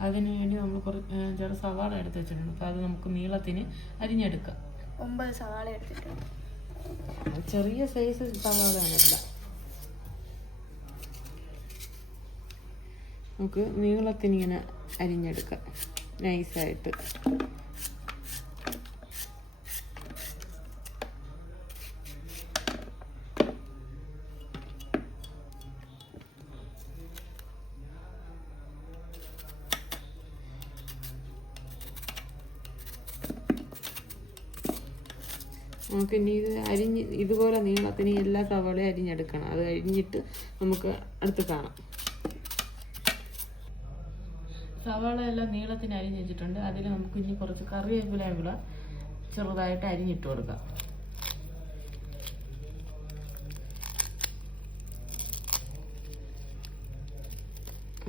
അതിന് വേണ്ടി നമ്മൾ കുറച്ച് ചെറു സവാള എടുത്ത് വെച്ചിട്ടുണ്ട്. അപ്പോൾ അത് നമുക്ക് നീളത്തിന് അരിഞ്ഞെടുക്കാം. ഒമ്പത് സവാള എടുത്തിട്ടുണ്ട്. ചെറിയ സൈസ് സവാളയാണ് എല്ലാം. നമുക്ക് നീളത്തിനിങ്ങനെ അരിഞ്ഞെടുക്കാം. നൈസായിട്ട് ഇനി ഇത് അരിഞ്ഞ് ഇതുപോലെ നീളത്തിന് എല്ലാ സവാളയും അരിഞ്ഞെടുക്കണം. അത് അരിഞ്ഞിട്ട് നമുക്ക് അടുത്ത് കാണാം. സവാള എല്ലാം നീളത്തിന് അരിഞ്ഞ് വെച്ചിട്ടുണ്ട്. അതിൽ നമുക്ക് ഇനി കുറച്ച് കറിവേപ്പില ചെറുതായിട്ട് അരിഞ്ഞിട്ട് കൊടുക്കാം.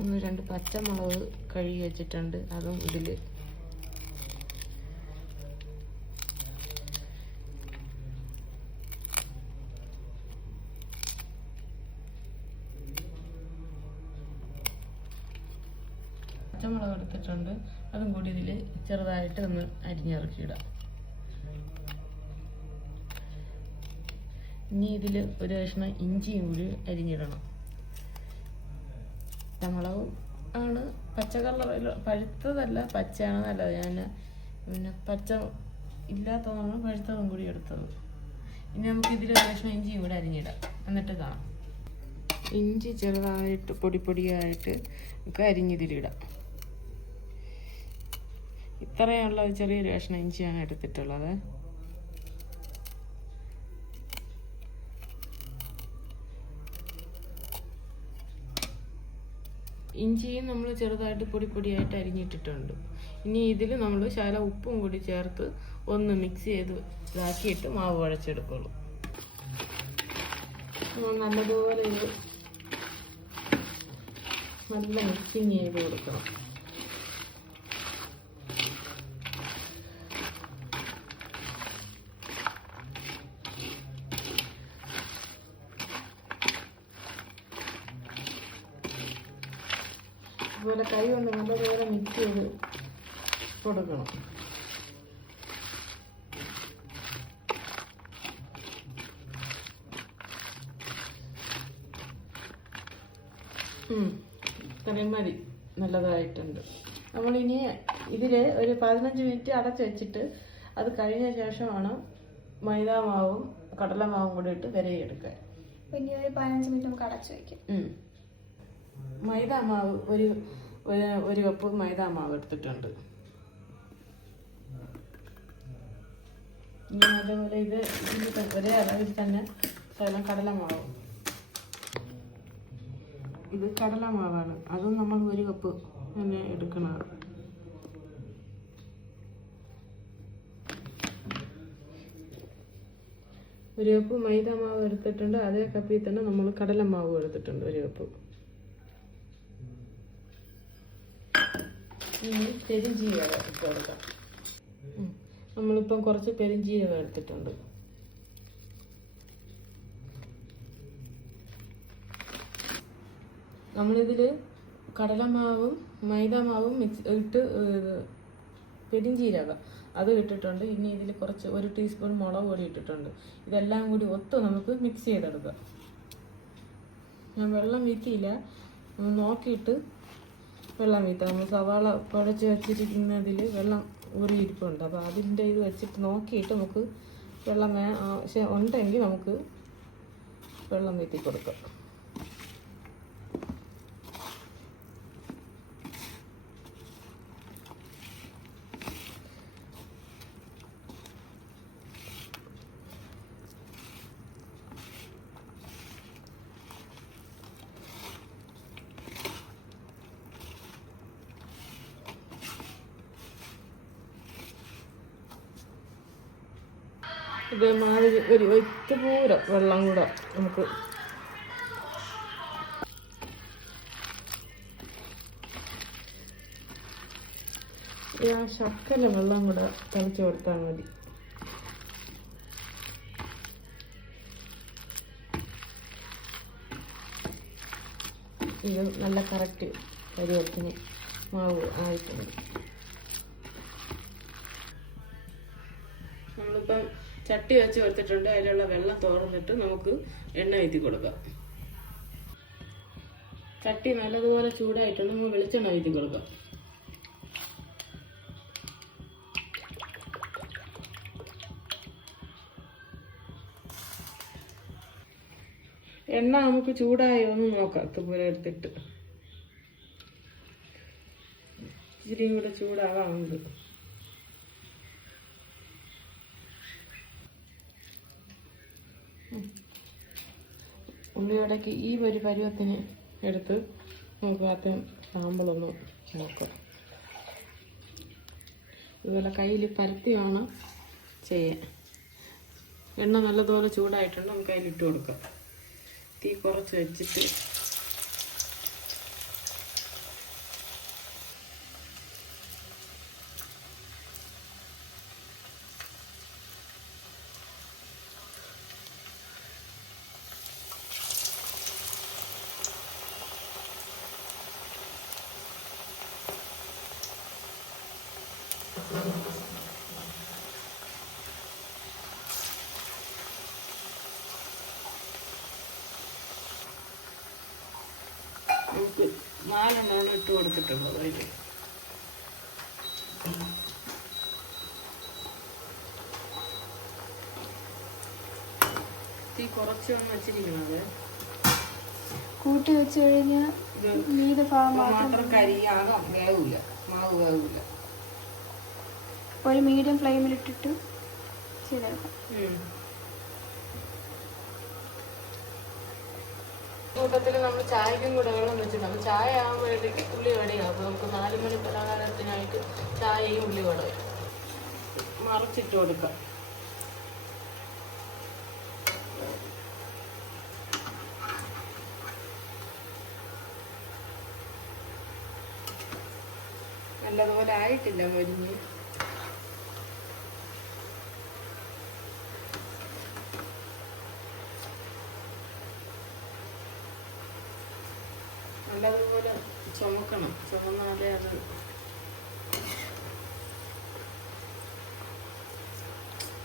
ഒന്ന് രണ്ട് പച്ചമുളക് കഴുകി വെച്ചിട്ടുണ്ട്. അതും ഇതിൽ പച്ചമുളക് എടുത്തിട്ടുണ്ട് അതും കൂടി ഇതിൽ ചെറുതായിട്ട് ഒന്ന് അരിഞ്ഞിറക്കിയിടാം. ഇനി ഇതിൽ ഒരു കഷ്ണം ഇഞ്ചിയും കൂടി അരിഞ്ഞിടണം. പച്ചമുളകും ആണ് പച്ച കളറിൽ പഴുത്തതല്ല പച്ചയാണ് നല്ലത്. ഞാൻ പിന്നെ പച്ച ഇല്ലാത്തതാണ് പഴുത്തതും കൂടി എടുത്തത്. ഇനി നമുക്ക് ഇതിൽ ഒരു കഷ്ണം ഇഞ്ചിയും കൂടി അരിഞ്ഞിടാം. എന്നിട്ട് കാണാം. ഇഞ്ചി ചെറുതായിട്ട് പൊടി പൊടിയായിട്ട് നമുക്ക് അരിഞ്ഞിതിലിടാം ഇത്രയുള്ള ചെറിയൊരു കഷ്ണം ഇഞ്ചിയാണ് എടുത്തിട്ടുള്ളത് ഇഞ്ചിയും നമ്മൾ ചെറുതായിട്ട് പൊടി പൊടിയായിട്ട് അരിഞ്ഞിട്ടിട്ടുണ്ട്. ഇനി ഇതിൽ നമ്മൾ ശാല ഉപ്പും കൂടി ചേർത്ത് ഒന്ന് മിക്സ് ചെയ്ത് ഇതാക്കിയിട്ട് മാവ് കുഴച്ചെടുക്കുള്ളൂ നല്ലതുപോലെ നല്ല മിക്സിങ് ചെയ്ത് കൊടുക്കണം. കൊടുക്കണം. ഇത്രയും മതി. നല്ലതായിട്ടുണ്ട്. നമ്മൾ ഇനി ഇതിൽ ഒരു പതിനഞ്ച് മിനിറ്റ് അടച്ചു വെച്ചിട്ട് അത് കഴിഞ്ഞ ശേഷമാണ് മൈദാമാവും കടലമാവും കൂടി ഇട്ട് തിരയെടുക്കാൻ പിന്നെ ഒരു പതിനഞ്ച് മിനിറ്റ് നമുക്ക് അടച്ചു വയ്ക്കാം ഉം. മൈദ മാവ് ഒരു ഒരു- ഒരു കപ്പ് മൈദ മാവ് എടുത്തിട്ടുണ്ട്. ഇനി അതേപോലെ ഇത് ഇതിൽ ഒരേ അളവിൽ തന്നെ കടലമാവ്. ഇത് കടലമാവാണ്. അതും നമ്മൾ ഒരു കപ്പ് തന്നെ എടുക്കണം ഒരു കപ്പ് മൈദ മാവ് എടുത്തിട്ടുണ്ട്. അതേ കപ്പിൽ തന്നെ നമ്മൾ കടലമാവ് എടുത്തിട്ടുണ്ട് ഒരു കപ്പ്. ഇനി പെരിഞ്ചീരകം ഇട്ട് കൊടുക്കാം. നമ്മളിപ്പം കുറച്ച് പെരിഞ്ചീരകം എടുത്തിട്ടുണ്ട്. നമ്മളിതിൽ കടലമാവും മൈദാമാവും മിക്സ് ഇട്ട് പെരിഞ്ചീരകം അത് ഇട്ടിട്ടുണ്ട്. ഇനി ഇതിൽ കുറച്ച് ഒരു ടീസ്പൂൺ മുളക് പൊടി ഇട്ടിട്ടുണ്ട്. ഇതെല്ലാം കൂടി ഒത്ത് നമുക്ക് മിക്സ് ചെയ്തെടുക്കാം. ഞാൻ വെള്ളം വീത്തിയില്ല നോക്കിയിട്ട് വെള്ളം വീത്താം നമ്മൾ സവാള കുഴച്ച് വെച്ചിരിക്കുന്നതിൽ വെള്ളം ഊറിയിരിപ്പുണ്ട്. അപ്പോൾ അതിന്റെ ഇത് വെച്ചിട്ട് നോക്കിയിട്ട് നമുക്ക് വെള്ളം വേ ഉണ്ടെങ്കിൽ നമുക്ക് വെള്ളം വീത്തി കൊടുക്കാം. ഇതേമാതിരി ഒരു ഒറ്റ പൂരം വെള്ളം കൂടെ നമുക്ക് ശക്കല വെള്ളം കൂടെ തളിച്ചു കൊടുത്താൽ മതി. ഇത് നല്ല കറക്റ്റ് പരുവത്തിന് മാവ് ആയിട്ടുണ്ട്. ചട്ടി വെച്ച് കൊടുത്തിട്ടുണ്ട് അതിലുള്ള വെള്ളം തുറന്നിട്ട് നമുക്ക് എണ്ണ വീത്തി കൊടുക്കാം. ചട്ടി നല്ലതുപോലെ ചൂടായിട്ടുണ്ട്. നമുക്ക് വെളിച്ചെണ്ണ വീത്തി കൊടുക്കാം. എണ്ണ നമുക്ക് ചൂടായോ എന്ന് നോക്കാം. ഇതുപോലെ എടുത്തിട്ട്. ഇച്ചിരിയും കൂടെ ചൂടാവാറുണ്ട്. ഉള്ളിയോടേക്ക് ഈ ഒരു പരുവത്തിന് എടുത്ത് നമുക്ക് ആദ്യം സാമ്പിളൊന്ന് നോക്കാം ഇതുപോലെ കയ്യിൽ പരത്തി വേണം ചെയ്യാൻ എണ്ണ നല്ലതുപോലെ ചൂടായിട്ടുണ്ട് നമുക്ക് അതിലിട്ട് കൊടുക്കാം. തീ കുറച്ച് വെച്ചിട്ട് നമുക്ക് നാലെണ്ണമാണ് ഇട്ട് കൊടുത്തിട്ടുള്ളത് അതിൽ തീ കുറച്ച് വെച്ചിരിക്കുന്നത് കൂട്ടി വെച്ച് കഴിഞ്ഞാൽ മീത ഭാഗം മാത്രം കരിയാകാം. വേവില്ല മാവ് വേവില്ല ഒരു മീഡിയം ഫ്ലെയിമിൽ ഇട്ടിട്ട് കൂട്ടത്തിൽ നമ്മൾ ചായക്കും കൂടെ വെള്ളം വെച്ചിട്ടുണ്ട്. ചായ ആകുമ്പോഴത്തേക്ക് ഉള്ളി വടയാകും അപ്പോൾ നമുക്ക് നാല് മണി പലഹാരത്തിനായിട്ട് ചായയും ഉള്ളി വടയും മറിച്ചിട്ട് കൊടുക്കാം. നല്ലതുപോലെ ആയിട്ടില്ല മരിഞ്ഞ് നല്ലതുപോലെ ചുമക്കണം ചുവന്നാലേ അത്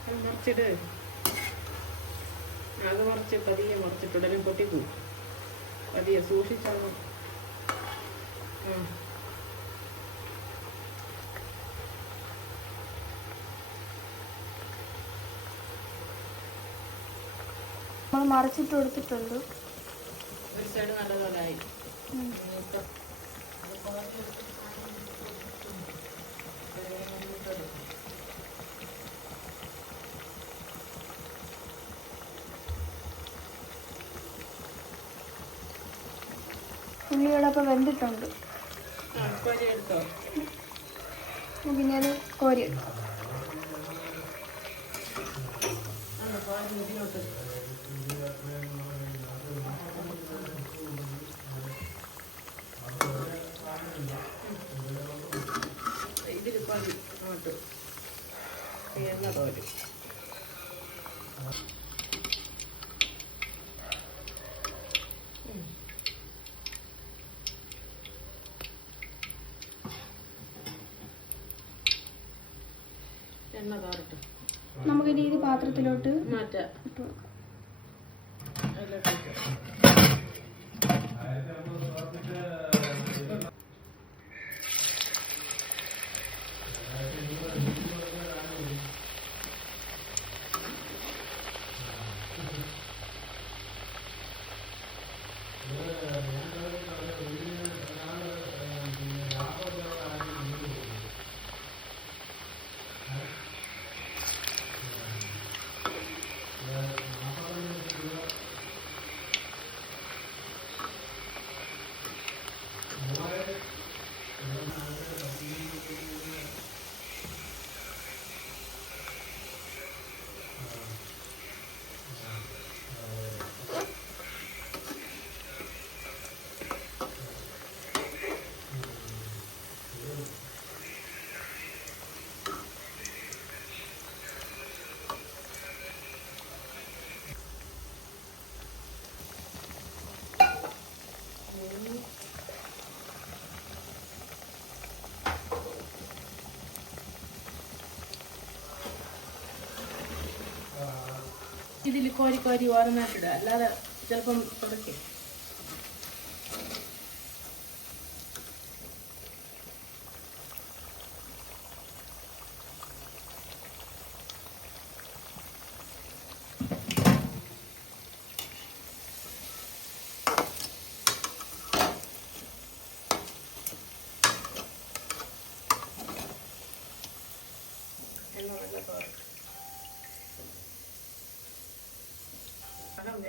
അത് മറിച്ചിട്. അത് മറിച്ച് പതിയെ മറിച്ചിട്ട് ഉടനെ പൊട്ടിപ്പോവും. പതിയെ സൂക്ഷിച്ചാണ് നമ്മൾ മറിച്ചിട്ട് കൊടുത്തിട്ടുണ്ട്. ഒരു സൈഡ് നല്ലതുപോലെ ആയി. ഉം. ഇനിയിപ്പം അത് ഉള്ളിയോടൊപ്പം വെന്തിട്ടുണ്ട് പിന്നെ അത് കോരി എടുക്കാം ഇതിലോട്ട് ഇതിൽ പതി അങ്ങോട്ട്. എണ്ണ തോരും എണ്ണ തോരട്ടെ. നമുക്കിനി ഇത് പാത്രത്തിലോട്ട് മാറ്റാം. ഇതിൽ കോരി കോരി ഓരോന്നായിട്ടിടുക അല്ലാതെ ചിലപ്പം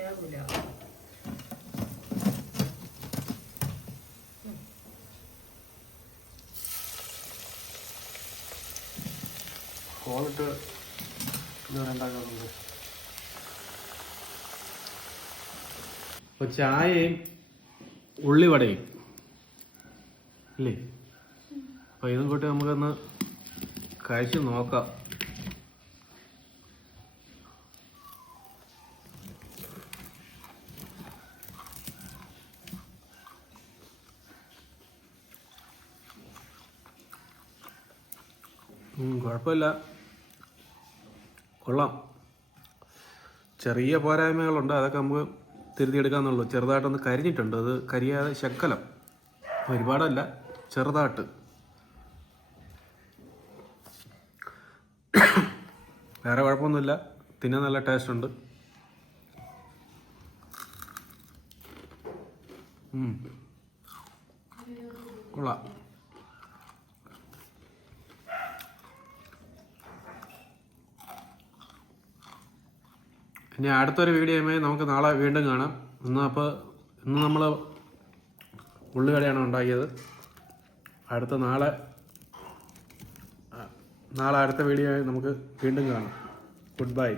വേഗമില്ല കോളിട്ട് ഇതുവരെ ഉണ്ടാക്കാറുണ്ട്. അപ്പോൾ ചായയും ഉള്ളിവടയും. ഇല്ലേ? അപ്പോൾ ഇതും കൂട്ടി നമുക്കൊന്ന് കഴിച്ച് നോക്കാം. കുഴപ്പമില്ല. കൊള്ളാം. ചെറിയ പോരായ്മകളുണ്ട്. അതൊക്കെ നമുക്ക് തിരുത്തിയെടുക്കാന്നുള്ളൂ. ചെറുതായിട്ടൊന്ന് കരിഞ്ഞിട്ടുണ്ട്. അത് കരിയാതെ ശക്കലം ഒരുപാടല്ല. ചെറുതായിട്ട്. വേറെ കുഴപ്പമൊന്നുമില്ല. തിന്നാൻ നല്ല ടേസ്റ്റ് ഉണ്ട്. കൊള്ളാം. ഇനി അടുത്തൊരു വീഡിയോയുമായി നമുക്ക് നാളെ വീണ്ടും കാണാം. ഇന്ന് അപ്പോൾ ഇന്ന് നമ്മൾ ഉള്ളിവടയാണ് ഉണ്ടാക്കിയത്. അടുത്ത നാളെ നാളെ അടുത്ത വീഡിയോ നമുക്ക് വീണ്ടും കാണാം. Good bye